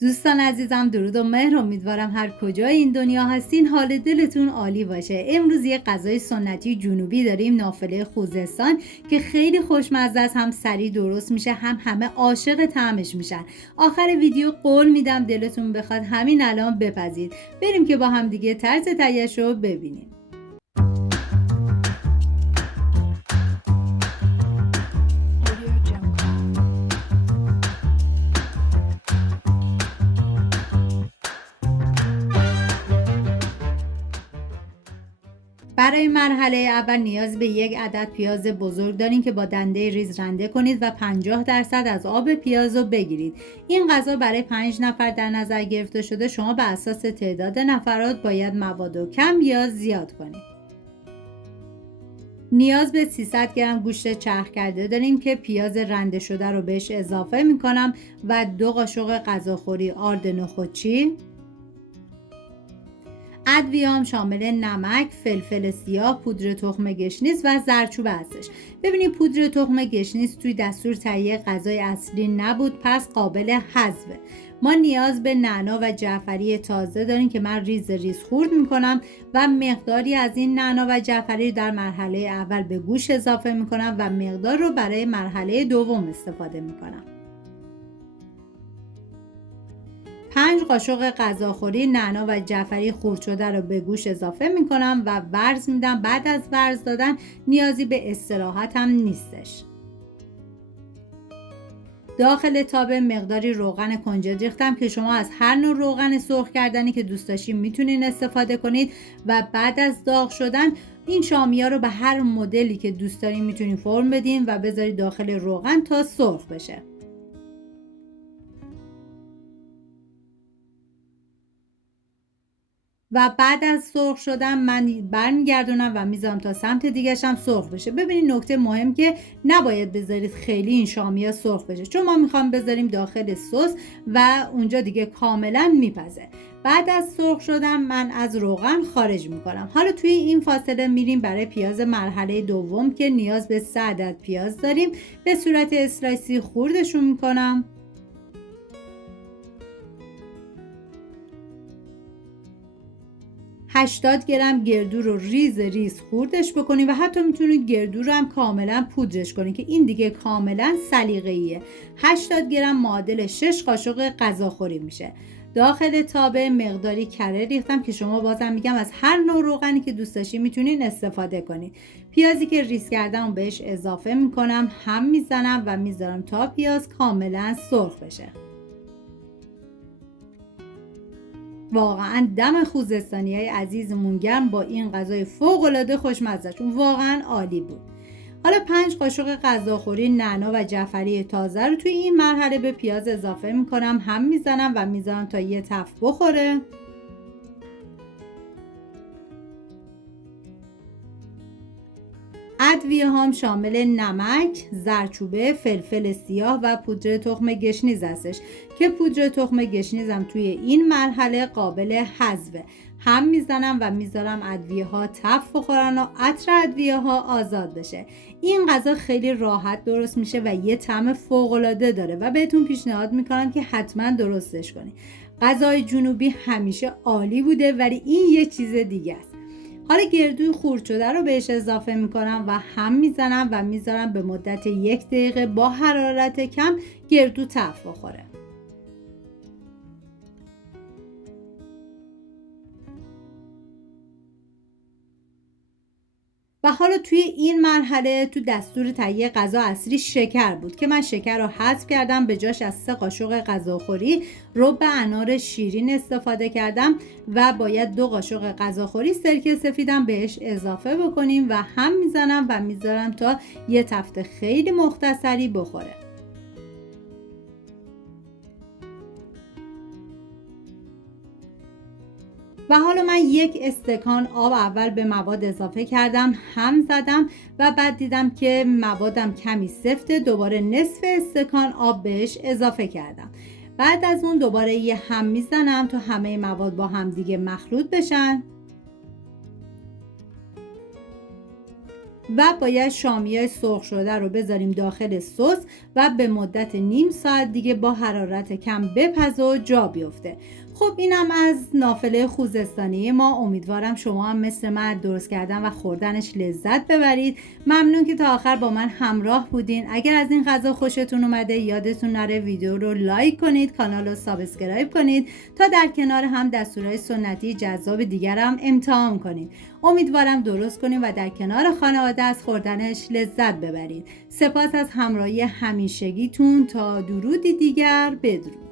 دوستان عزیزم، درود و مهر. امیدوارم هر کجای این دنیا هستین حال دلتون عالی باشه. امروز یه غذای سنتی جنوبی داریم، نافله خوزستان، که خیلی خوشمزه است، هم سریع درست میشه، هم همه عاشق طعمش میشن. آخر ویدیو قول میدم دلتون بخواد همین الان بپزید. بریم که با هم دیگه طرز تهیه‌اش رو ببینیم. برای مرحله اول نیاز به یک عدد پیاز بزرگ دارین که با دنده ریز رنده کنید و 50% از آب پیاز رو بگیرید. این غذا برای 5 نفر در نظر گرفته شده. شما به اساس تعداد نفرات باید مواد رو کم یا زیاد کنید. نیاز به 300 گرم گوشت چرخ کرده داریم که پیاز رنده شده رو بهش اضافه میکنم و 2 قاشق غذاخوری آرد نخودچی. ادویه‌ام شامل نمک، فلفل سیاه، پودر تخم گشنیز و زردچوبه هستش. ببینید پودر تخم گشنیز توی دستور تهیه غذای اصلی نبود، پس قابل حذفه. ما نیاز به نعنا و جعفری تازه داریم که من ریز ریز خورد میکنم و مقداری از این نعنا و جعفری در مرحله اول به گوشت اضافه میکنم و مقدار رو برای مرحله دوم استفاده میکنم. 5 قاشق غذاخوری نعنا و جعفری خرد شده رو به گوشت اضافه میکنم و ورز میدم. بعد از ورز دادن نیازی به استراحت هم نیستش. داخل تابه مقداری روغن کنجد ریختم که شما از هر نوع روغن سرخ کردنی که دوست داشتین میتونین استفاده کنید و بعد از داغ شدن این شامی‌ها رو به هر مدلی که دوست دارین میتونین فرم بدین و بذارید داخل روغن تا سرخ بشه. و بعد از سرخ شدن من برمیگردونم و میذارم تا سمت دیگه‌ش هم سرخ بشه. ببینید نکته مهم که نباید بذارید خیلی این شامیا سرخ بشه، چون ما میخوام بذاریم داخل سس و اونجا دیگه کاملا میپزه. بعد از سرخ شدن من از روغن خارج میکنم. حالا توی این فاصله میریم برای پیاز مرحله دوم که نیاز به 3 عدد پیاز داریم. به صورت اسلایسی خوردشون میکنم. 80 گرم گردو رو ریز ریز خوردش بکنید و حتی میتونید گردو رو هم کاملا پودرش کنید که این دیگه کاملا سلیقه‌ایه. 80 گرم معادل 6 قاشق غذاخوری میشه. داخل تابه مقداری کره ریختم که شما بازم میگم از هر نوع روغنی که دوست داشتین میتونین استفاده کنید. پیازی که ریز کردم بهش اضافه میکنم، هم میزنم و میذارم تا پیاز کاملا سرخ بشه. واقعا دم خوزستانیای عزیزمون گرم با این غذای فوق العاده خوشمزه‌شون، واقعا عالی بود. حالا 5 قاشق غذاخوری نعنا و جعفری تازه رو توی این مرحله به پیاز اضافه میکنم، هم میزنم و میذارم تا یه تف بخوره. ادویه هم شامل نمک، زردچوبه، فلفل سیاه و پودر تخم گشنیز هستش که پودر تخم گشنیزم توی این مرحله قابل حذفه. هم میزنم و میذارم ادویه ها تف بخورن و عطر ادویه ها آزاد بشه. این غذا خیلی راحت درست میشه و یه طعم فوق العاده داره و بهتون پیشنهاد میکنم که حتما درستش کنید. غذای جنوبی همیشه عالی بوده ولی این یه چیز دیگه است. حالا گردوی خرد شده رو بهش اضافه میکنم و هم میزنم و میذارم به مدت 1 دقیقه با حرارت کم گردو تف بخوره. و حالا توی این مرحله تو دستور تهیه غذا اصلی شکر بود که من شکر رو حذف کردم، به جاش از 3 قاشق غذاخوری رب انار شیرین استفاده کردم و باید 2 قاشق غذاخوری سرکه سفیدم بهش اضافه بکنیم و هم میزنم و میذارم تا یه تفت خیلی مختصری بخوره. و حالا من 1 استکان آب اول به مواد اضافه کردم، هم زدم و بعد دیدم که موادم کمی سفته، دوباره نصف استکان آب بهش اضافه کردم. بعد از اون دوباره یه هم میزنم تا همه مواد با هم دیگه مخلوط بشن. و باید شامیای سرخ شده رو بذاریم داخل سس و به مدت نیم ساعت دیگه با حرارت کم بپزه و جا بیفته. خب اینم از نافله خوزستانی ما. امیدوارم شما هم مثل من درست کردن و خوردنش لذت ببرید. ممنون که تا آخر با من همراه بودین. اگر از این غذا خوشتون اومده یادتون نره ویدیو رو لایک کنید، کانال رو سابسکرایب کنید تا در کنار هم دستورهای سنتی جذاب دیگر هم امتحان کنید. امیدوارم درست کنید و در کنار خانواده از خوردنش لذت ببرید. سپاس از همراهی همیشگیتون. تا درودی دیگر، بدرود.